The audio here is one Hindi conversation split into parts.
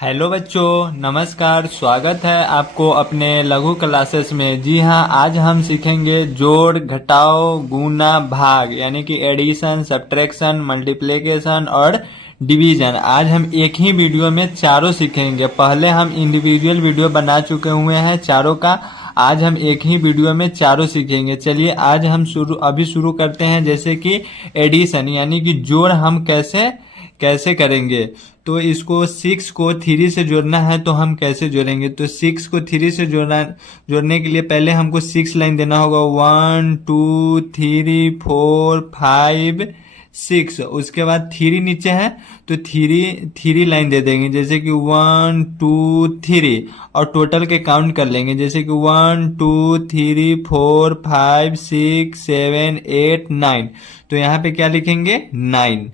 हेलो बच्चों, नमस्कार। स्वागत है आपको अपने लघु क्लासेस में। जी हाँ, आज हम सीखेंगे जोड़, घटाव, गुना, भाग यानी कि एडिशन, सब्ट्रैक्शन, मल्टीप्लिकेशन और डिवीजन। आज हम एक ही वीडियो में चारों सीखेंगे। पहले हम इंडिविजुअल वीडियो बना चुके हुए हैं चारों का। आज हम एक ही वीडियो में चारों सीखेंगे। चलिए आज हम अभी शुरू करते हैं। जैसे कि एडिशन यानी कि जोड़ हम कैसे कैसे करेंगे। तो इसको 6 को 3 से जोड़ना है तो हम कैसे जोड़ेंगे। तो 6 को 3 से जोड़ने के लिए पहले हमको 6 लाइन देना होगा। 1 2 3 4 5 6। उसके बाद 3 नीचे है तो 3 लाइन दे देंगे। जैसे कि 1 2 3 और टोटल के काउंट कर लेंगे। जैसे कि 1 2 3 4 5 6 7 8 9। तो यहाँ पे क्या लिखेंगे 9।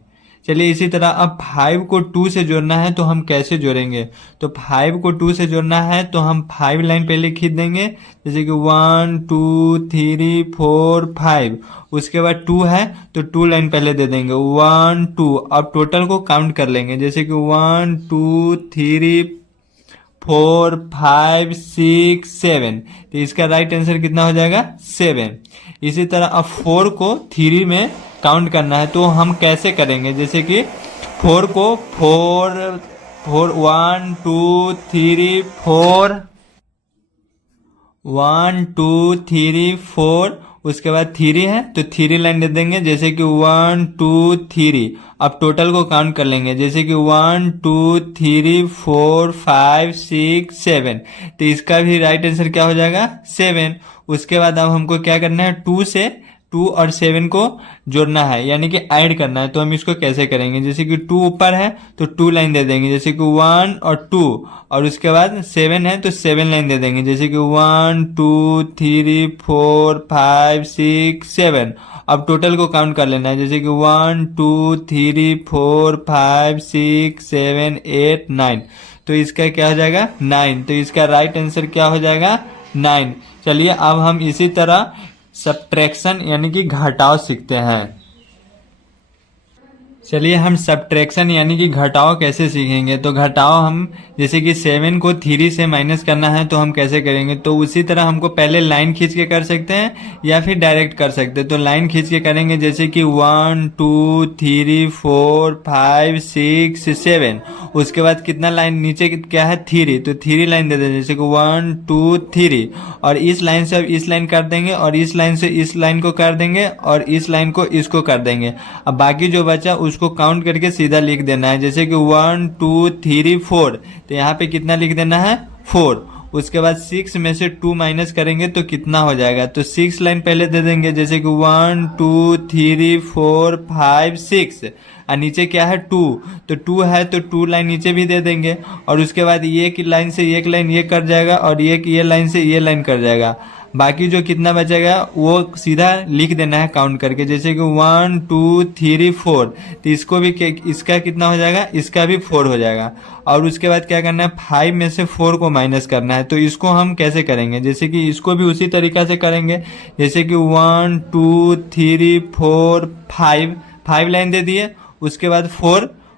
चलिए इसी तरह अब 5 को 2 से जोड़ना है तो हम कैसे जोड़ेंगे। तो 5 को 2 से जोड़ना है तो हम 5 लाइन पहले खींच देंगे। जैसे कि 1 2 3 4 5। उसके बाद 2 है तो 2 लाइन पहले दे देंगे 1 2। अब टोटल को काउंट कर लेंगे। जैसे कि 1 2 3 4 5 6 7। तो इसका राइट आंसर कितना हो जाएगा 7। इसी तरह अब 4 को 3 में काउंट करना है तो हम कैसे करेंगे। जैसे कि 4 को 4 1 2 3 4 1 2 3 4। उसके बाद 3 है तो 3 लाइन दे देंगे। जैसे कि 1 2 3। अब टोटल को काउंट कर लेंगे। जैसे कि 1 2 3 4 5 6 7। तो इसका भी राइट आंसर क्या हो जाएगा 7। उसके बाद अब हमको क्या करना है 2 से 2 और 7 को जोड़ना है यानी कि ऐड करना है। तो हम इसको कैसे करेंगे। जैसे कि 2 ऊपर है तो 2 लाइन दे देंगे। जैसे कि 1 और 2 और उसके बाद 7 है तो 7 लाइन दे देंगे। जैसे कि 1 2 3 4 5 6 7। अब टोटल को काउंट कर लेना है। जैसे कि 1 2 3 4 5 6 7 8 9। तो इसका क्या हो जाएगा 9। तो इसका राइट आंसर क्या हो जाएगा 9। चलिए अब हम इसी तरह सब्ट्रैक्शन यानी कि घटाव सीखते हैं। चलिए हम सब्ट्रैक्शन यानी कि घटाव कैसे सीखेंगे। तो घटाव हम जैसे कि 7 को 3 से माइनस करना है तो हम कैसे करेंगे। तो उसी तरह हमको पहले लाइन खींच के कर सकते हैं या फिर डायरेक्ट कर सकते हैं। तो लाइन खींच के करेंगे। जैसे कि 1 2 3 4 5 6 7। उसके बाद कितना लाइन नीचे क्या है 3। तो 3 लाइन दे देंगे। जैसे कि 1 2 3 और इस लाइन से अब इस लाइन कर देंगे और इस लाइन से इस लाइन को कर देंगे और इस लाइन को इसको कर देंगे। अब बाकी जो बचा उसको काउंट करके सीधा लिख देना है। जैसे कि 1 2 3 4। तो यहाँ पे कितना लिख देना है 4। उसके बाद 6 में से 2 माइनस करेंगे तो कितना हो जाएगा। तो 6 लाइन पहले दे देंगे। जैसे कि 1 2 3 4 5 6 और नीचे क्या है 2। तो 2 है तो 2 लाइन नीचे भी दे देंगे और उसके बाद एक लाइन से एक लाइन ये कट जाएगा और एक ये लाइन से ये लाइन कट जाएगा। बाकी जो कितना बचेगा वो सीधा लिख देना है काउंट करके। जैसे कि 1 2 3 4। तो इसको भी इसका कितना हो जाएगा इसका भी 4 हो जाएगा। और उसके बाद क्या करना है 5 में से 4 को माइनस करना है। तो इसको हम कैसे करेंगे। जैसे कि इसको भी उसी तरीका से करेंगे। जैसे कि 1 2 3 4 5 लाइन दे दिए। उसके बाद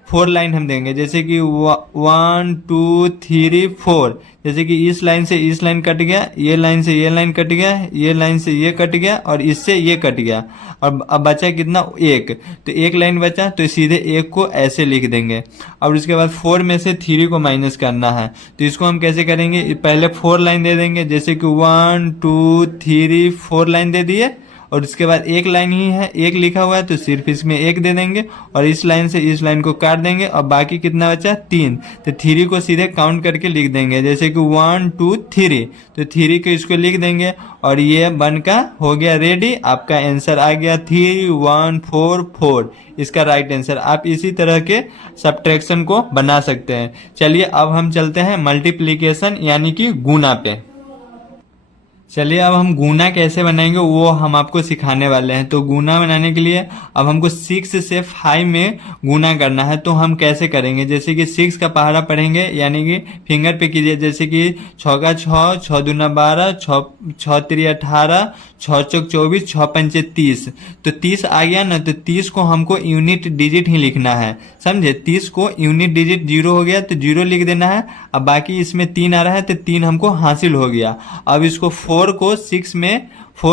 4 लाइन हम देंगे। जैसे कि 1 2 3 4। जैसे कि इस लाइन से इस लाइन कट गया, ये लाइन से ये लाइन कट गया, ये लाइन से ये कट गया और इससे ये कट गया। और अब बचा कितना 1। तो एक लाइन बचा तो सीधे 1 को ऐसे लिख देंगे। और उसके बाद 4 में से 3 को माइनस करना है। तो इसको हम कैसे करेंगे। पहले 4 लाइन दे देंगे। जैसे कि 1 2 3 4 लाइन दे दिए और उसके बाद एक लाइन ही है, एक लिखा हुआ है तो सिर्फ इसमें एक दे देंगे और इस लाइन से इस लाइन को काट देंगे और बाकी कितना बचा 3। तो 3 को सीधे काउंट करके लिख देंगे। जैसे कि 1 2 3। तो 3 को इसको लिख देंगे और ये बन का हो गया रेडी। आपका आंसर आ गया 3 1 4 4। इसका राइट आंसर। आप इसी तरह के सब्ट्रैक्शन को बना सकते हैं। चलिए अब हम चलते हैं मल्टीप्लीकेशन यानी कि गुना पे। चलिए अब हम गुना कैसे बनाएंगे वो हम आपको सिखाने वाले हैं। तो गुना बनाने के लिए अब हमको 6 से 5 में गुना करना है। तो हम कैसे करेंगे, जैसे कि 6 का पहाड़ा पढ़ेंगे, यानी कि फिंगर पे कीजिए, जैसे कि 6 का 6, 6 दूना 12, 6 3 18, 6 चौक 24, 6 पंचे 30। तो 30 आ गया ना, तो 30 को हमको यूनिट डिजिट ही लिखना है, समझे। 30 को यूनिट डिजिट 0 हो गया तो 0 लिख देना है। अब बाकी इसमें 3 आ रहा है तो 3 हमको हासिल हो गया। अब इसको 4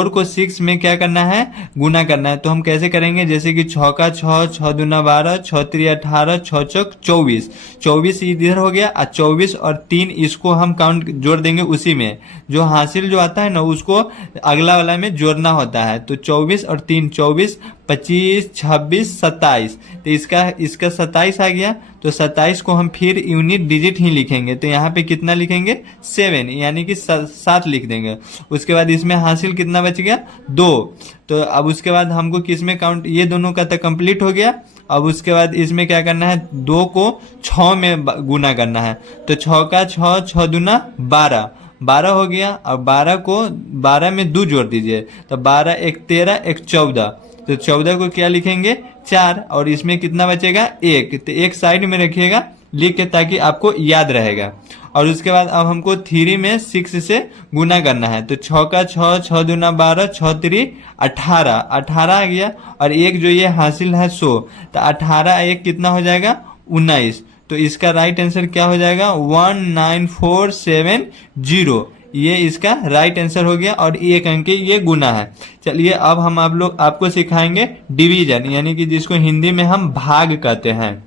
को 6 में क्या करना है, गुना करना है। तो हम कैसे करेंगे, जैसे कि 6 का 6, 6 दूना 12, 6 3 18, 6 चौक 24, 24 इधर हो गया, और 24 और 3 इसको हम काउंट जोड़ देंगे उसी में, जो हासिल जो आता है ना उसको अगला वाला में जोड़ना होता है। तो 24 और 3 24, 25 26 27। तो इसका 27 आ गया। तो 27 को हम फिर यूनिट डिजिट ही लिखेंगे। तो यहाँ पे कितना लिखेंगे, 7, यानी कि 7 लिख देंगे। उसके बाद इसमें हासिल कितना बच गया, 2। तो अब उसके बाद हमको किस में काउंट, ये दोनों का तो कंप्लीट हो गया। अब उसके बाद इसमें क्या करना है, 2 को 6 में गुना करना है। तो 6 का 6, 6 दूना 12, 12 हो गया। अब 12 को 12 में 2 जोड़ दीजिए, तो 12 एक 13, एक 14। तो 14 को क्या लिखेंगे, 4, और इसमें कितना बचेगा, 1। तो एक साइड में रखिएगा लिख के, ताकि आपको याद रहेगा। और उसके बाद अब हमको 3 में 6 से गुना करना है। तो 6 का 6, 6 दूना 12, 6 3 18, 18 आ गया। और एक जो ये हासिल है 100, तो 18 एक कितना हो जाएगा, 19। तो इसका राइट आंसर क्या हो जाएगा, 19470। ये इसका राइट आंसर हो गया, और एक अंक ये गुना है। चलिए अब हम आपको सिखाएंगे डिवीजन, यानी कि जिसको हिंदी में हम भाग कहते हैं।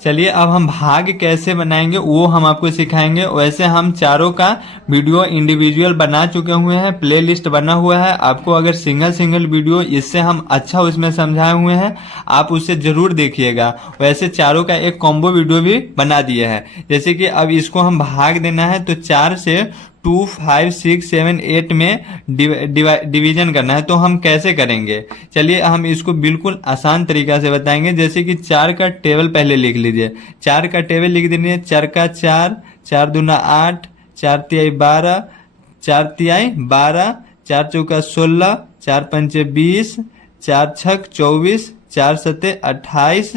चलिए अब हम भाग कैसे बनाएंगे वो हम आपको सिखाएंगे। वैसे हम चारों का वीडियो इंडिविजुअल बना चुके हुए हैं, प्लेलिस्ट बना हुआ है। आपको अगर सिंगल वीडियो इससे हम अच्छा उसमें समझाए हुए हैं, आप उसे जरूर देखिएगा। वैसे चारों का एक कॉम्बो वीडियो भी बना दिया है। जैसे कि अब इसको हम भाग देना है, तो 4 से 2 5 6 7 8 में डिवीजन करना है। तो हम कैसे करेंगे, चलिए हम इसको बिल्कुल आसान तरीका से बताएंगे। जैसे कि 4 का टेबल पहले लिख लीजिए, 4 का टेबल लिख दीजिए। 4 का 4, 4 दूना 8, 4 तिहाई 12, 4 तिहाई 12, 4 चौका 16, 4 पंचे 20, 4 छक 24, 4 सते 28,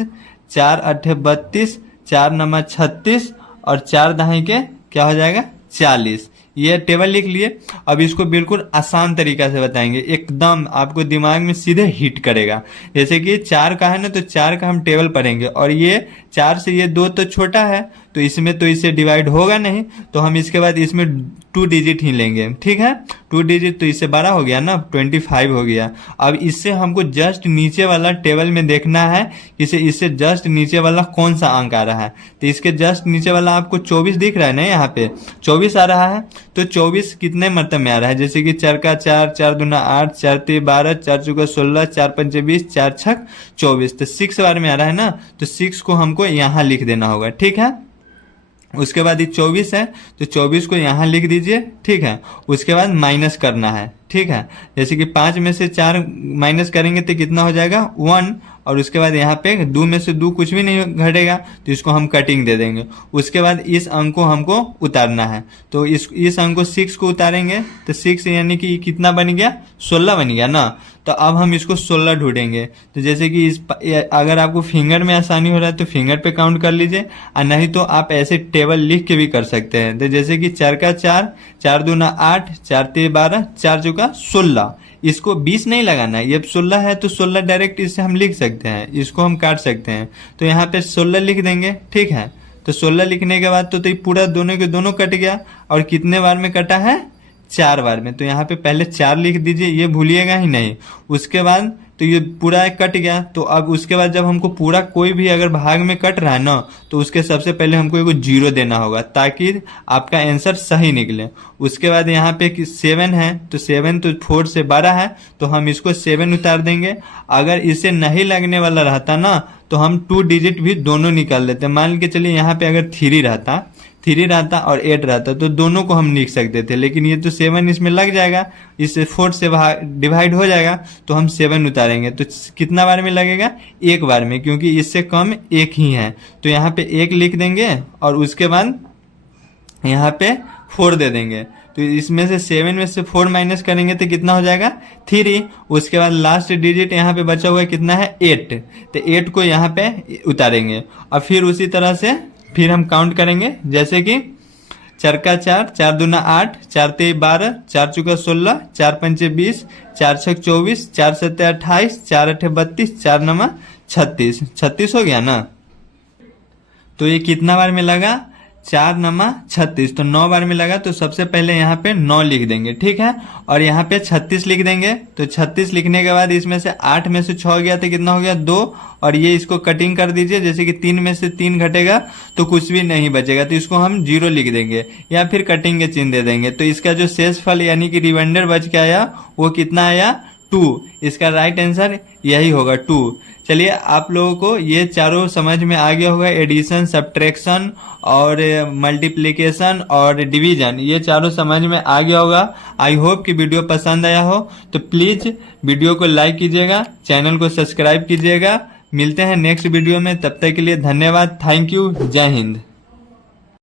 4 अठे 32, 4 नमा 36, और 4 दहाई के क्या हो जाएगा, 40। ये टेबल लिख लिए। अब इसको बिल्कुल आसान तरीका से बताएंगे, एकदम आपको दिमाग में सीधे हिट करेगा। जैसे कि 4 का है ना, तो 4 का हम टेबल पढ़ेंगे, और ये 4 से ये 2 तो छोटा है, तो इसमें तो इससे डिवाइड होगा नहीं। तो हम इसके बाद इसमें 2 डिजिट ही लेंगे, ठीक है। 2 डिजिट तो इससे बड़ा हो गया ना, 25 हो गया। अब इससे हमको जस्ट नीचे वाला टेबल में देखना है, इससे जस्ट नीचे वाला कौन सा अंक आ रहा है। तो इसके जस्ट नीचे वाला आपको 24 दिख रहा है ना, यहाँ पे 24 आ रहा है। तो 24 कितने मतलब में आ रहा है, जैसे कि 4 का 4, 4 दूना 8, 4 3 12, 4 चौका 16, 4 पंचे 20, 4 छक 24। तो 6 बार में आ रहा है ना, तो 6 को हमको यहाँ लिख देना होगा, ठीक है। उसके बाद ये 24 है, तो 24 को यहाँ लिख दीजिए, ठीक है। उसके बाद माइनस करना है, ठीक है। जैसे कि 5 में से 4 माइनस करेंगे तो कितना हो जाएगा, 1। और उसके बाद यहाँ पे 2 में से 2 कुछ भी नहीं घटेगा, तो इसको हम कटिंग दे देंगे। उसके बाद इस अंक को हमको उतारना है, तो इस अंक को 6 को उतारेंगे, तो 6 यानी कि कितना बन गया, 16 बन गया ना। तो अब हम इसको 16 ढूंढेंगे। तो जैसे कि अगर आपको फिंगर में आसानी हो रहा है तो फिंगर पे काउंट कर लीजिए, और नहीं तो आप ऐसे टेबल लिख के भी कर सकते हैं। तो जैसे कि 4 का 4, 4 दूना 8, 4 3 12, 4 चौका 16। इसको 20 नहीं लगाना है, ये 16 है तो 16 डायरेक्ट इससे हम लिख सकते हैं, इसको हम काट सकते हैं। तो यहाँ पे 16 लिख देंगे, ठीक है। तो 16 लिखने के बाद तो ये पूरा दोनों के दोनों कट गया। और कितने बार में कटा है, 4 बार में। तो यहाँ पे पहले 4 लिख दीजिए, ये भूलिएगा ही नहीं। उसके बाद तो ये पूरा कट गया। तो अब उसके बाद जब हमको पूरा कोई भी अगर भाग में कट रहा है ना, तो उसके सबसे पहले हमको एक 0 देना होगा, ताकि आपका आंसर सही निकले। उसके बाद यहाँ पे 7 है, तो 7 तो 4 से बड़ा है, तो हम इसको 7 उतार देंगे। अगर इसे नहीं लगने वाला रहता ना, तो हम 2 डिजिट भी दोनों निकाल लेते। मान के चलिए यहाँ पे अगर 3 रहता और 8 रहता, तो दोनों को हम लिख सकते थे। लेकिन ये तो 7 इसमें लग जाएगा, इससे 4 से डिवाइड हो जाएगा, तो हम 7 उतारेंगे। तो कितना बार में लगेगा, 1 बार में, क्योंकि इससे कम 1 ही है। तो यहाँ पे 1 लिख देंगे, और उसके बाद यहाँ पे 4 दे देंगे। तो इसमें से 7 में से 4 माइनस करेंगे तो कितना हो जाएगा 3। उसके बाद लास्ट डिजिट यहाँ पे बचा हुआ है कितना है 8, तो 8 को यहाँ पे उतारेंगे और फिर उसी तरह से फिर हम काउंट करेंगे, जैसे कि 4 का 4, 4 दूना 8, 4 तेई 12, 4 चौका 16, 4 पंचे 20, 4 छक 24, 4 सत्ते 28, 4 अठे 32, 4 नमा 36। 36 हो गया ना। तो ये कितना बार में लगा 4 नमा 36, तो 9 बार में लगा। तो सबसे पहले यहाँ पे 9 लिख देंगे, ठीक है, और यहाँ पे 36 लिख देंगे। तो 36 लिखने के बाद इसमें से 8 में से 6 गया तो कितना हो गया 2, और ये इसको कटिंग कर दीजिए, जैसे कि 3 में से 3 घटेगा तो कुछ भी नहीं बचेगा, तो इसको हम 0 लिख देंगे या फिर कटिंग के चिन्ह दे देंगे। तो इसका जो शेष फल यानी कि रिमाइंडर बच के आया वो कितना आया 2। इसका राइट आंसर यही होगा 2। चलिए आप लोगों को ये चारों समझ में आ गया होगा, एडिशन, सब्ट्रैक्शन और मल्टीप्लिकेशन और डिवीजन, ये चारों समझ में आ गया होगा। आई होप कि वीडियो पसंद आया हो, तो प्लीज वीडियो को लाइक कीजिएगा, चैनल को सब्सक्राइब कीजिएगा। मिलते हैं नेक्स्ट वीडियो में, तब तक के लिए धन्यवाद, थैंक यू, जय हिंद।